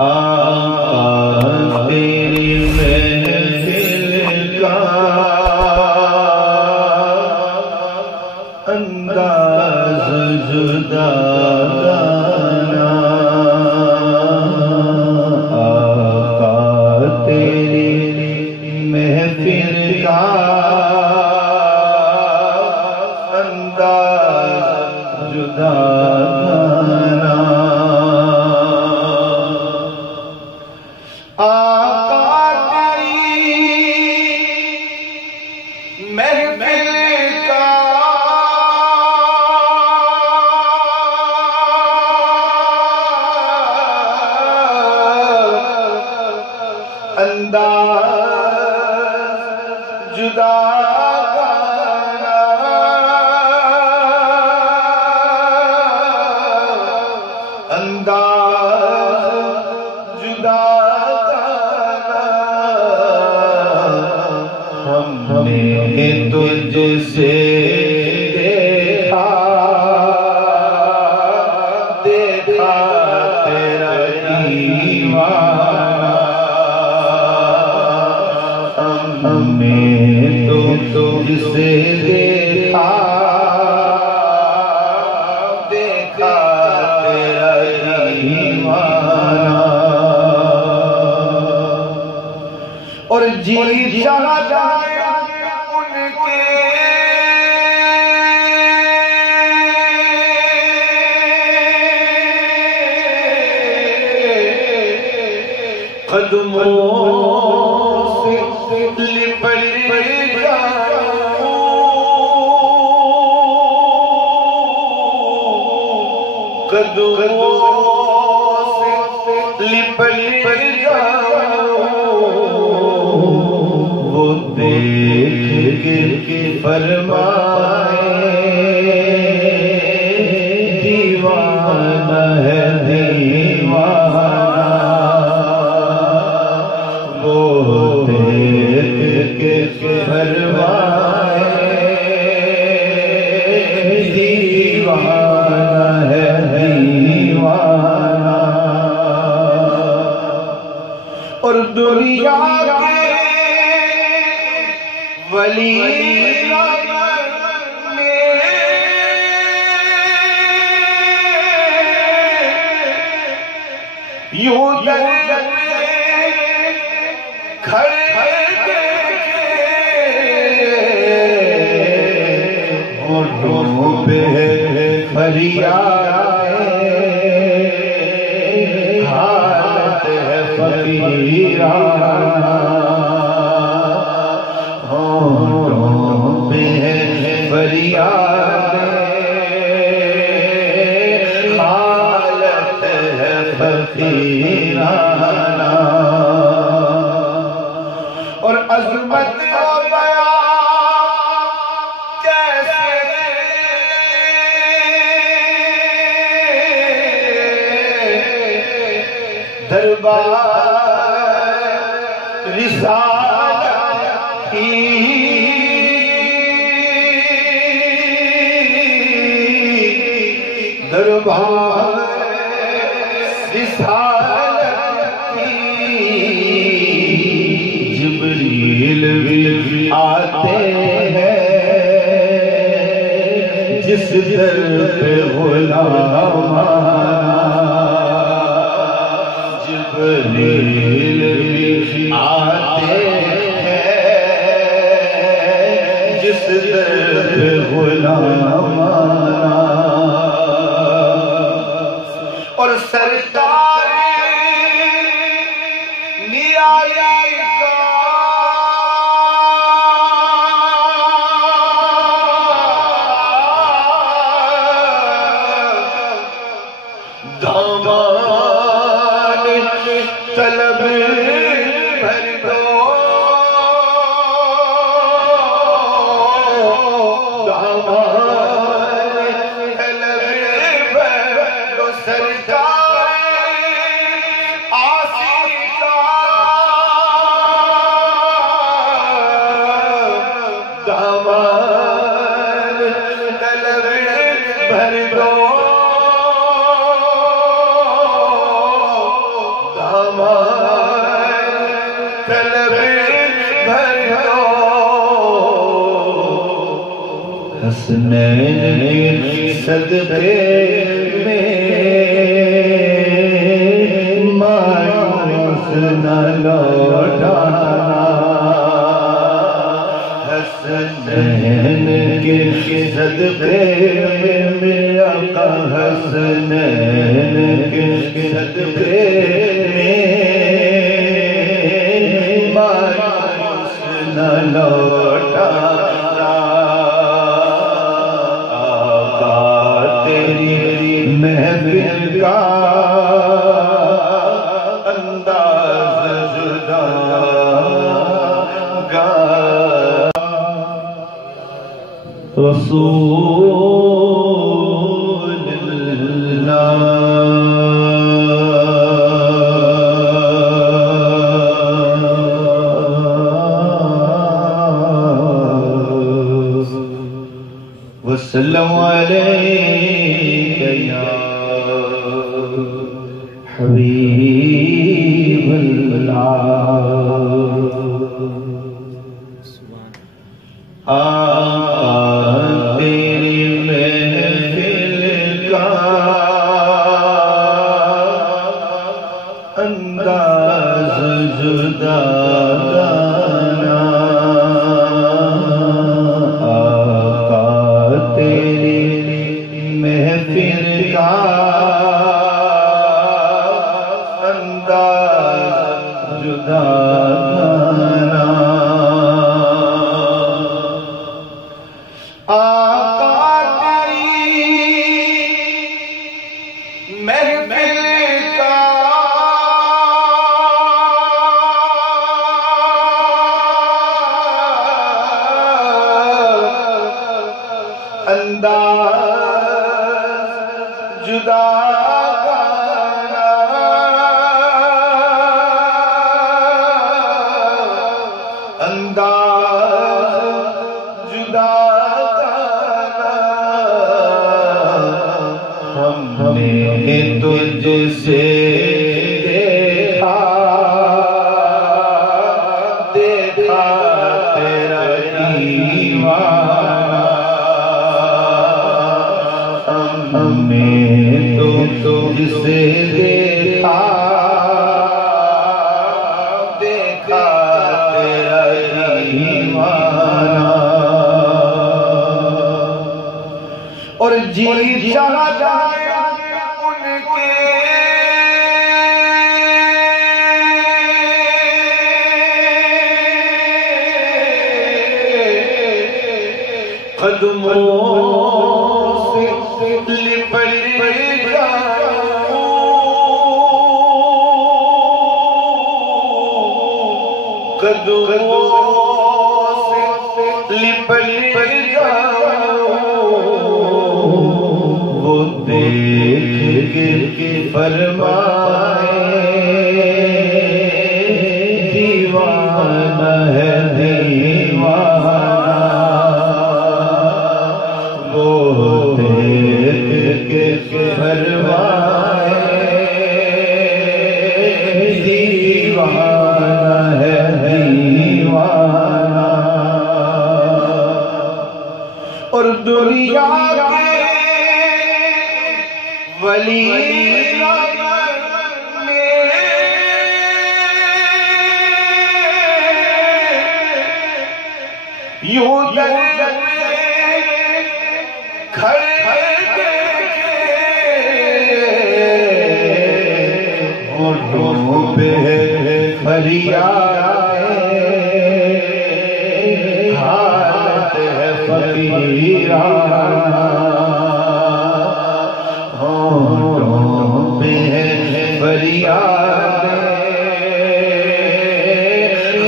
آقا تیری محفل کا انداز جدا گانا، آقا تیری محفل کا انداز جدا گانا، آقا تیری محفل کا انداز جدا گانا، انداز جدا گانا، ہم نے تجھ سے دیکھا دیکھا تیرا دیوانہ، ہم نے تجھ سے دیکھا دیکھا تیرا دیوانہ، اور جی چاہتا ہے ان کے قدموں سے لپٹ جاؤں، قدموں سے لپٹ جاؤں، وہ دیکھ کے فرمائے دیوانہ ہے دیوانہ، وہ دیکھ کے فرمائے دیوانہ ہے دیوانہ، اور دنیا کے ولی یوں در کھڑے دیکھے، ہونٹوں پہ فریاد حالت ہے فقیرانہ، ہونٹوں پہ فریاد حالت ہے فقیرانہ، اور عظمت دربار رسالت کی دربار رسالت کی، جبریل بھی آتے ہیں جس در پہ غلام، جبریل بھی آتے ہیں جس در پہ غلام، اور سرکار نیائی کا دامان طلب بھر دو، دامان طلب بھر دو، سرکار آسی کا دامان طلب بھر دو، حسنین کے صدقے میں مایوس نہ لوٹانا، حسنین کے صدقے میں آقا حسنین کے صدقے میں مایوس نہ لوٹانا، آقا تیری محفل کا انداز جدا گا، رسول اللہ وسلم علیک یا حبیب اللہ۔ تیری محفل کا انداز جدا گانا، آقا تیری محفل کا انداز جدا گانا، انداز جدا گانا، انداز جدا گانا، ہم نے تجھ سے دیکھا دیکھا تیرا ایمان، ہم نے تجھ سے دیکھا دیکھا تیرا ایمان، اور جی چاہتا ہے ان کے قدموں سے لپٹ جاؤں، قدموں سے لپٹ جاؤں، وہ دیکھ کے فرمائے دیوانہ ہے دیوانہ، وہ دیکھ کے فرمائے دیوانہ ہے دیوانہ، اور دنیا کے ولی یوں در کھڑے ہونٹوں پہ فریاد حالت ہے فقیرانہ، ہونٹوں پہ فریاد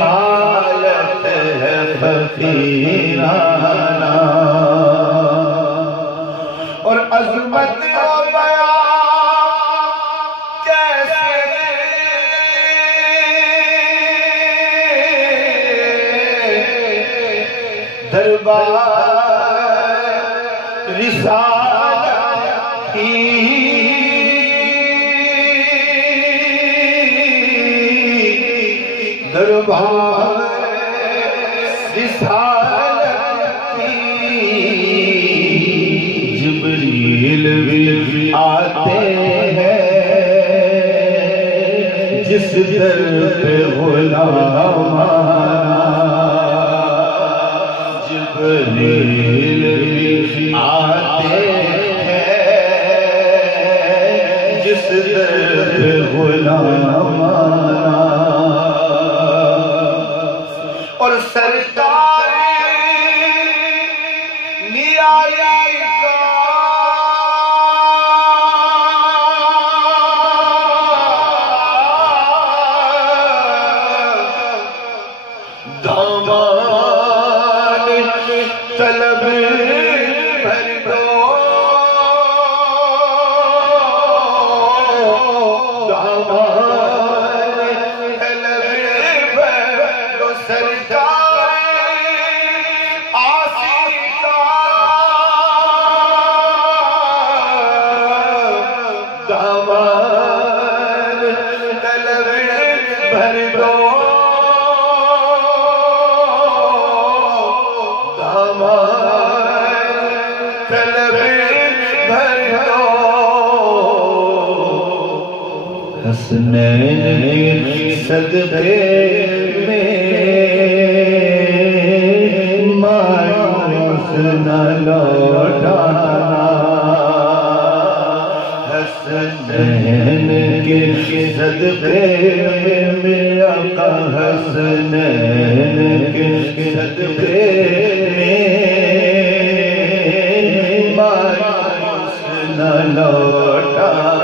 حالت ہے فقیرانہ، اور عظمت دربار رسالت کی دربار رسالت کی بھی آتے ہیں جس در پہ غلام جبریل بھی آتے ہیں جس در پہ غلام اور سرکار نیائی کا دامان طلب بھر دو دامان طلب بھر دو سرکار آسی کا دامان طلب بھر دو طلب بھر دو حسنین صدقے میں مایوس نہ لوٹانا حسنین کے صدقے میں آقا حسنین کے صدقے میں مایوس نہ لوٹانا